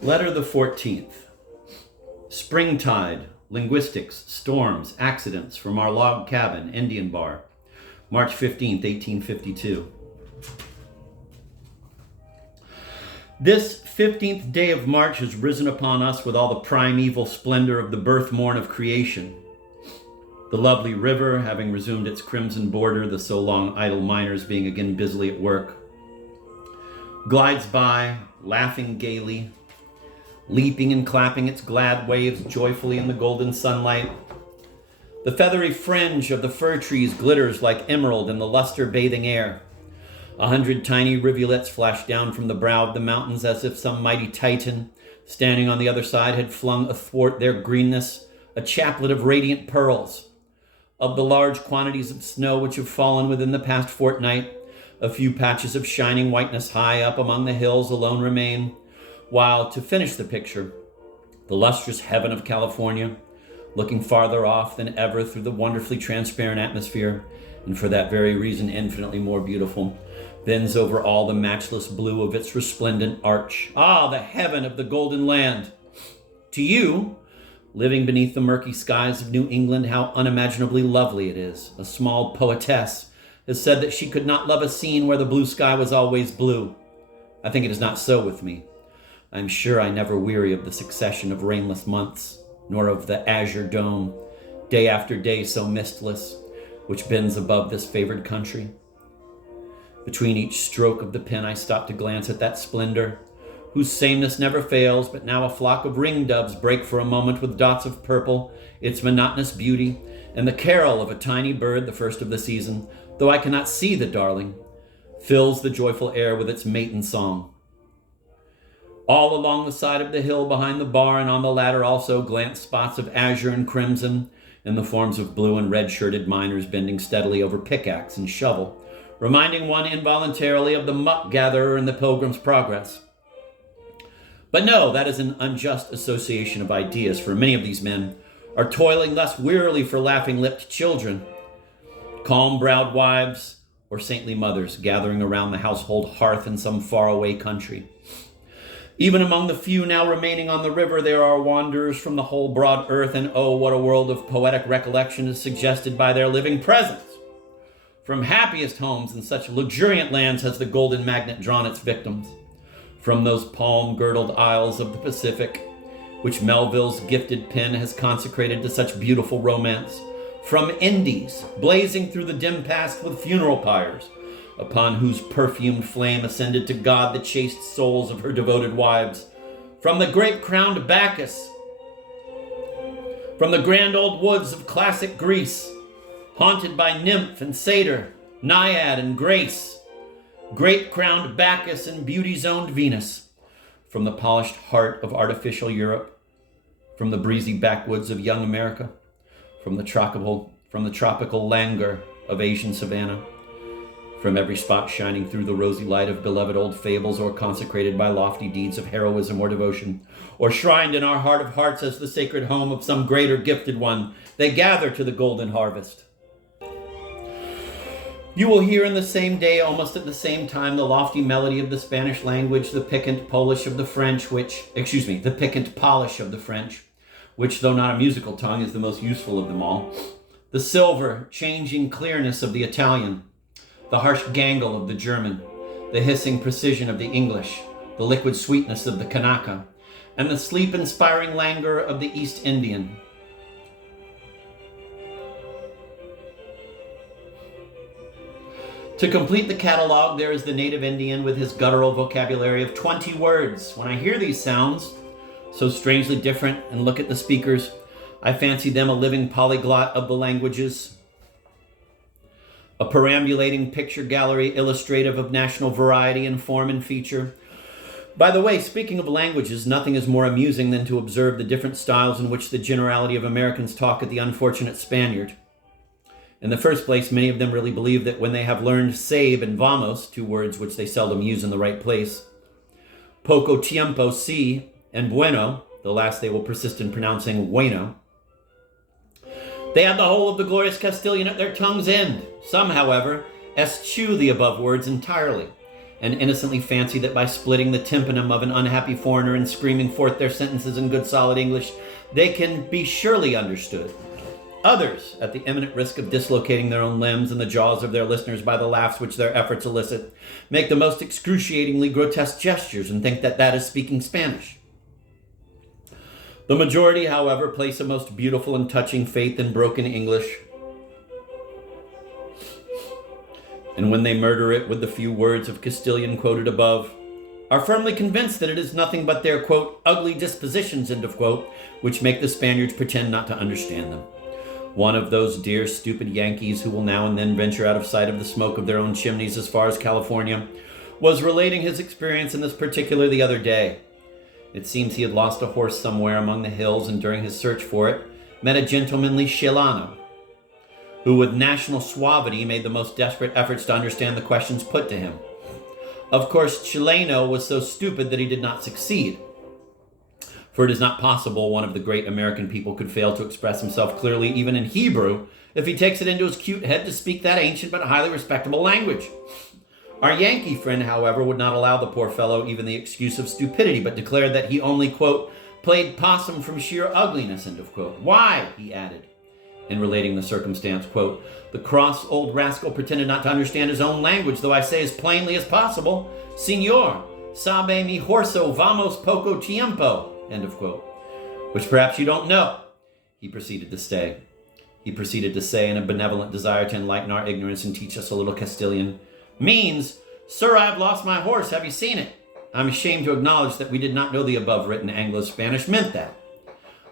Letter the 14th. Springtide, linguistics, storms, accidents from our log cabin, Indian bar, March 15th, 1852. This 15th day of March has risen upon us with all the primeval splendor of the birth morn of creation. The lovely river, having resumed its crimson border, the so long idle miners being again busily at work, glides by, laughing gaily, leaping and clapping its glad waves joyfully in the golden sunlight. The feathery fringe of the fir trees glitters like emerald in the luster-bathing air. 100 tiny rivulets flash down from the brow of the mountains as if some mighty Titan, standing on the other side, had flung athwart their greenness a chaplet of radiant pearls. Of the large quantities of snow which have fallen within the past fortnight, a few patches of shining whiteness high up among the hills alone remain, while, to finish the picture, the lustrous heaven of California, looking farther off than ever through the wonderfully transparent atmosphere, and for that very reason infinitely more beautiful, bends over all the matchless blue of its resplendent arch. Ah, the heaven of the golden land! To you, living beneath the murky skies of New England, how unimaginably lovely it is. A small poetess has said that she could not love a scene where the blue sky was always blue. I think it is not so with me. I am sure I never weary of the succession of rainless months, nor of the azure dome, day after day so mistless, which bends above this favored country. Between each stroke of the pen I stop to glance at that splendor, whose sameness never fails, but now a flock of ring-doves break for a moment with dots of purple its monotonous beauty, and the carol of a tiny bird, the first of the season, though I cannot see the darling, fills the joyful air with its matin song. All along the side of the hill behind the bar and on the ladder also glance spots of azure and crimson in the forms of blue and red-shirted miners bending steadily over pickaxe and shovel, reminding one involuntarily of the muck gatherer in the Pilgrim's Progress. But no, that is an unjust association of ideas, for many of these men are toiling thus wearily for laughing-lipped children, calm-browed wives, or saintly mothers gathering around the household hearth in some faraway country. Even among the few now remaining on the river, there are wanderers from the whole broad earth, and oh, what a world of poetic recollection is suggested by their living presence. From happiest homes in such luxuriant lands has the golden magnet drawn its victims. From those palm-girdled isles of the Pacific, which Melville's gifted pen has consecrated to such beautiful romance. From Indies, blazing through the dim past with funeral pyres, upon whose perfumed flame ascended to God the chaste souls of her devoted wives. From the grape-crowned Bacchus, from the grand old woods of classic Greece, haunted by nymph and satyr, naiad and grace, grape-crowned Bacchus and beauty-zoned Venus, from the polished heart of artificial Europe, from the breezy backwoods of young America, from the tropical languor of Asian savanna, from every spot shining through the rosy light of beloved old fables, or consecrated by lofty deeds of heroism or devotion, or shrined in our heart of hearts as the sacred home of some great or gifted one, they gather to the golden harvest. You will hear in the same day, almost at the same time, the lofty melody of the Spanish language, the piquant polish of the French, which, though not a musical tongue, is the most useful of them all, the silver, changing clearness of the Italian, the harsh gangle of the German, the hissing precision of the English, the liquid sweetness of the Kanaka, and the sleep-inspiring languor of the East Indian. To complete the catalog, there is the native Indian with his guttural vocabulary of 20 words. When I hear these sounds, so strangely different, and look at the speakers, I fancy them a living polyglot of the languages, a perambulating picture gallery illustrative of national variety in form and feature. By the way, speaking of languages, nothing is more amusing than to observe the different styles in which the generality of Americans talk at the unfortunate Spaniard. In the first place, many of them really believe that when they have learned save and vamos, two words which they seldom use in the right place, poco tiempo si, and bueno, the last they will persist in pronouncing bueno, they have the whole of the glorious Castilian at their tongue's end. Some, however, eschew the above words entirely, and innocently fancy that by splitting the tympanum of an unhappy foreigner and screaming forth their sentences in good solid English, they can be surely understood. Others, at the imminent risk of dislocating their own limbs in the jaws of their listeners by the laughs which their efforts elicit, make the most excruciatingly grotesque gestures and think that that is speaking Spanish. The majority, however, place a most beautiful and touching faith in broken English, and when they murder it with the few words of Castilian quoted above, are firmly convinced that it is nothing but their, quote, ugly dispositions, end of quote, which make the Spaniards pretend not to understand them. One of those dear, stupid Yankees who will now and then venture out of sight of the smoke of their own chimneys as far as California was relating his experience in this particular the other day. It seems he had lost a horse somewhere among the hills, and during his search for it, met a gentlemanly Chileno, who with national suavity made the most desperate efforts to understand the questions put to him. Of course, Chileno was so stupid that he did not succeed, for it is not possible one of the great American people could fail to express himself clearly even in Hebrew if he takes it into his cute head to speak that ancient but highly respectable language. Our Yankee friend, however, would not allow the poor fellow even the excuse of stupidity, but declared that he only, quote, played possum from sheer ugliness, end of quote. Why, he added, in relating the circumstance, quote, the cross old rascal pretended not to understand his own language, though I say as plainly as possible, Señor, sabe mi horso vamos poco tiempo, end of quote, which perhaps you don't know, he proceeded to say in a benevolent desire to enlighten our ignorance and teach us a little Castilian, means, sir, I have lost my horse, have you seen it? I'm ashamed to acknowledge that we did not know the above written Anglo-Spanish meant that.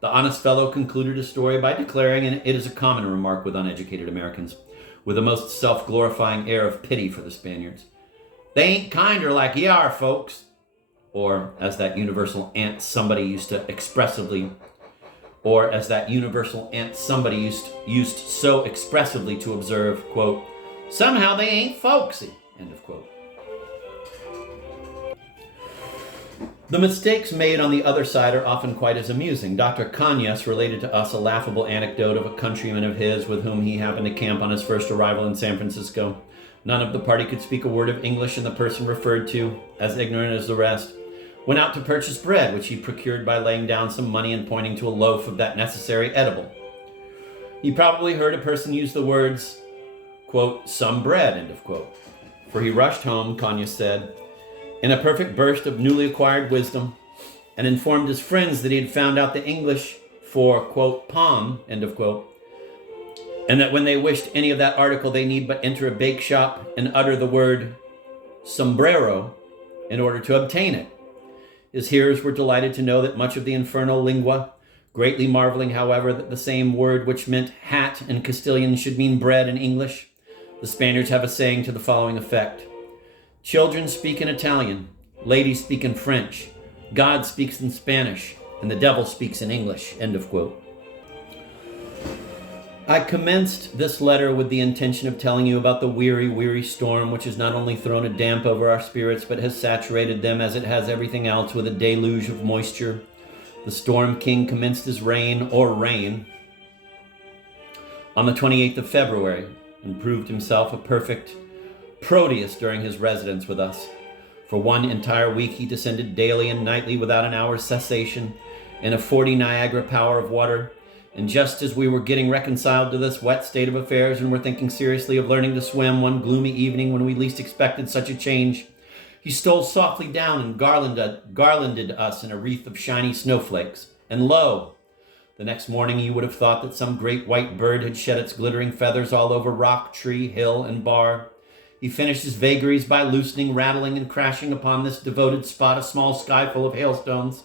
The honest fellow concluded his story by declaring, and it is a common remark with uneducated Americans, with a most self-glorifying air of pity for the Spaniards, they ain't kinder like ye are, folks. Or as that universal aunt somebody used so expressively to observe, quote, somehow they ain't folksy, end of quote. The mistakes made on the other side are often quite as amusing. Dr. Cañas related to us a laughable anecdote of a countryman of his with whom he happened to camp on his first arrival in San Francisco. None of the party could speak a word of English, and the person referred to, as ignorant as the rest, went out to purchase bread, which he procured by laying down some money and pointing to a loaf of that necessary edible. He probably heard a person use the words, quote, some bread, end of quote. For he rushed home, Cañas said, in a perfect burst of newly acquired wisdom, and informed his friends that he had found out the English for, quote, palm, end of quote, and that when they wished any of that article, they need but enter a bake shop and utter the word sombrero in order to obtain it. His hearers were delighted to know that much of the infernal lingua, greatly marveling, however, that the same word which meant hat in Castilian should mean bread in English. The Spaniards have a saying to the following effect: children speak in Italian, ladies speak in French, God speaks in Spanish, and the devil speaks in English, end of quote. I commenced this letter with the intention of telling you about the weary, weary storm which has not only thrown a damp over our spirits, but has saturated them as it has everything else with a deluge of moisture. The Storm King commenced his reign, on the 28th of February, and proved himself a perfect Proteus during his residence with us. For 1 entire week he descended daily and nightly without an hour's cessation in a 40 Niagara power of water. And just as we were getting reconciled to this wet state of affairs and were thinking seriously of learning to swim one gloomy evening when we least expected such a change, he stole softly down and garlanded us in a wreath of shiny snowflakes. And lo, the next morning you would have thought that some great white bird had shed its glittering feathers all over rock, tree, hill, and bar. He finished his vagaries by loosening, rattling, and crashing upon this devoted spot a small skyful of hailstones,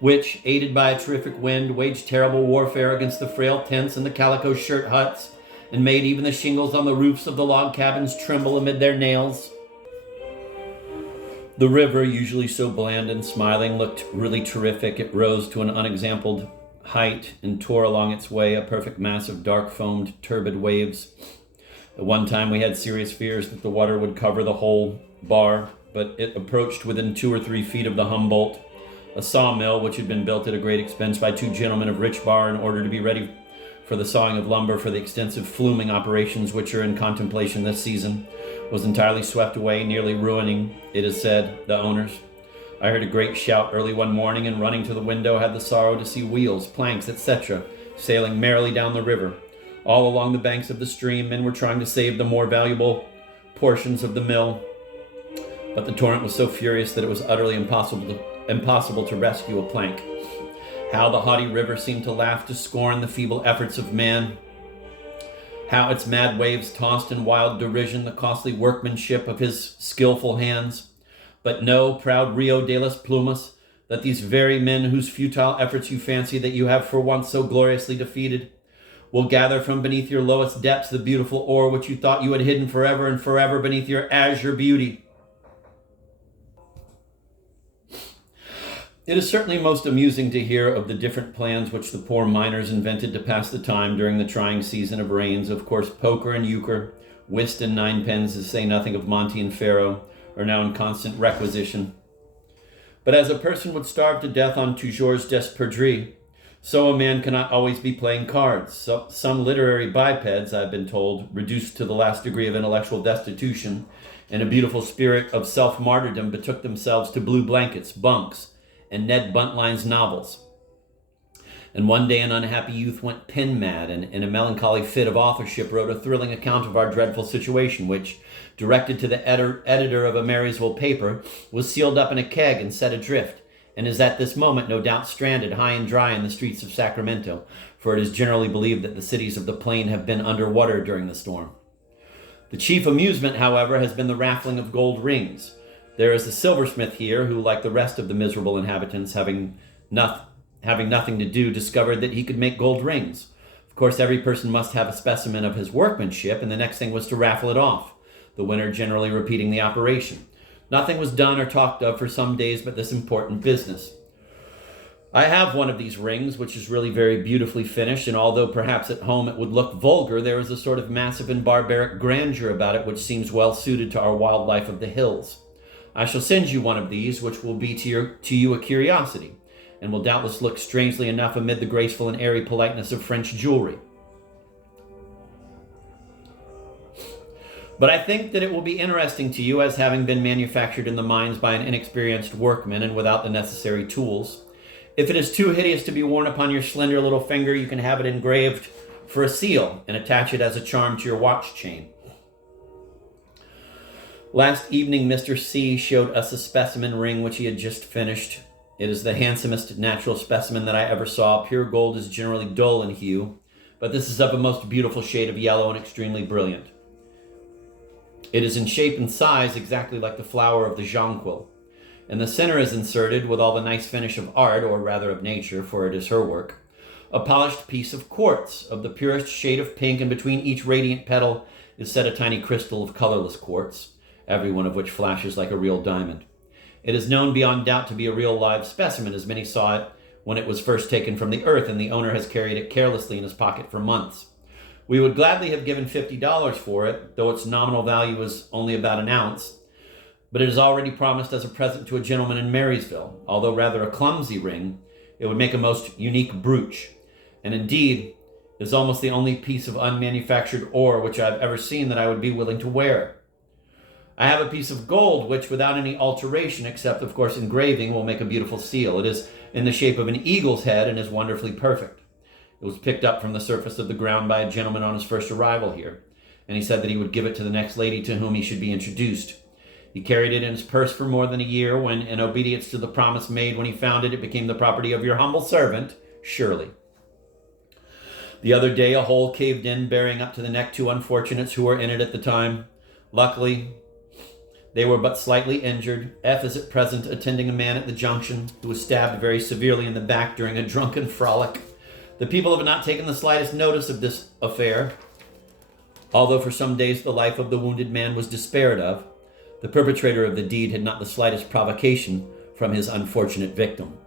which, aided by a terrific wind, waged terrible warfare against the frail tents and the calico shirt huts, and made even the shingles on the roofs of the log cabins tremble amid their nails. The river, usually so bland and smiling, looked really terrific. It rose to an unexampled height and tore along its way a perfect mass of dark-foamed, turbid waves. At one time we had serious fears that the water would cover the whole bar, but it approached within 2 or 3 feet of the Humboldt, a sawmill which had been built at a great expense by 2 gentlemen of rich bar in order to be ready for the sawing of lumber for the extensive fluming operations which are in contemplation this season. was entirely swept away, nearly ruining, it is said, the owners. I heard a great shout early one morning, and running to the window had the sorrow to see wheels, planks, etc., sailing merrily down the river. All along the banks of the stream, men were trying to save the more valuable portions of the mill, but the torrent was so furious that it was utterly impossible to rescue a plank. How the haughty river seemed to laugh to scorn the feeble efforts of man. How its mad waves tossed in wild derision the costly workmanship of his skillful hands. But know, proud Rio de las Plumas, that these very men whose futile efforts you fancy that you have for once so gloriously defeated will gather from beneath your lowest depths the beautiful ore which you thought you had hidden forever and forever beneath your azure beauty. It is certainly most amusing to hear of the different plans which the poor miners invented to pass the time during the trying season of rains. Of course, poker and euchre, whist and ninepins, to say nothing of Monte and Faro, are now in constant requisition. But as a person would starve to death on toujours des perdrix, so a man cannot always be playing cards. So some literary bipeds, I've been told, reduced to the last degree of intellectual destitution, in a beautiful spirit of self-martyrdom, betook themselves to blue blankets, bunks, and Ned Buntline's novels. And one day an unhappy youth went pen-mad, and in a melancholy fit of authorship wrote a thrilling account of our dreadful situation, which, directed to the editor of a Marysville paper, was sealed up in a keg and set adrift, and is at this moment no doubt stranded high and dry in the streets of Sacramento, for it is generally believed that the cities of the plain have been under water during the storm. The chief amusement, however, has been the raffling of gold rings. There is a silversmith here who, like the rest of the miserable inhabitants, having nothing to do, discovered that he could make gold rings. Of course, every person must have a specimen of his workmanship, and the next thing was to raffle it off, the winner generally repeating the operation. Nothing was done or talked of for some days but this important business. I have one of these rings, which is really very beautifully finished, and although perhaps at home it would look vulgar, there is a sort of massive and barbaric grandeur about it which seems well suited to our wild life of the hills. I shall send you one of these, which will be to you a curiosity, and will doubtless look strangely enough amid the graceful and airy politeness of French jewelry. But I think that it will be interesting to you, as having been manufactured in the mines by an inexperienced workman and without the necessary tools. If it is too hideous to be worn upon your slender little finger, you can have it engraved for a seal and attach it as a charm to your watch chain. Last evening, Mr. C showed us a specimen ring which he had just finished. It is the handsomest natural specimen that I ever saw. Pure gold is generally dull in hue, but this is of a most beautiful shade of yellow and extremely brilliant. It is in shape and size exactly like the flower of the jonquil. In the center is inserted, with all the nice finish of art, or rather of nature, for it is her work, a polished piece of quartz of the purest shade of pink, and between each radiant petal is set a tiny crystal of colorless quartz, every one of which flashes like a real diamond. It is known beyond doubt to be a real live specimen, as many saw it when it was first taken from the earth, and the owner has carried it carelessly in his pocket for months. We would gladly have given $50 for it, though its nominal value is only about an ounce, but it is already promised as a present to a gentleman in Marysville. Although rather a clumsy ring, it would make a most unique brooch, and indeed is almost the only piece of unmanufactured ore which I have ever seen that I would be willing to wear. I have a piece of gold which, without any alteration, except of course engraving, will make a beautiful seal. It is in the shape of an eagle's head and is wonderfully perfect. It was picked up from the surface of the ground by a gentleman on his first arrival here, and he said that he would give it to the next lady to whom he should be introduced. He carried it in his purse for more than a year, when, in obedience to the promise made when he found it, it became the property of your humble servant, Shirley. The other day, a hole caved in, bearing up to the neck two unfortunates who were in it at the time. Luckily, they were but slightly injured. F is at present attending a man at the junction who was stabbed very severely in the back during a drunken frolic. The people have not taken the slightest notice of this affair, although for some days the life of the wounded man was despaired of. The perpetrator of the deed had not the slightest provocation from his unfortunate victim.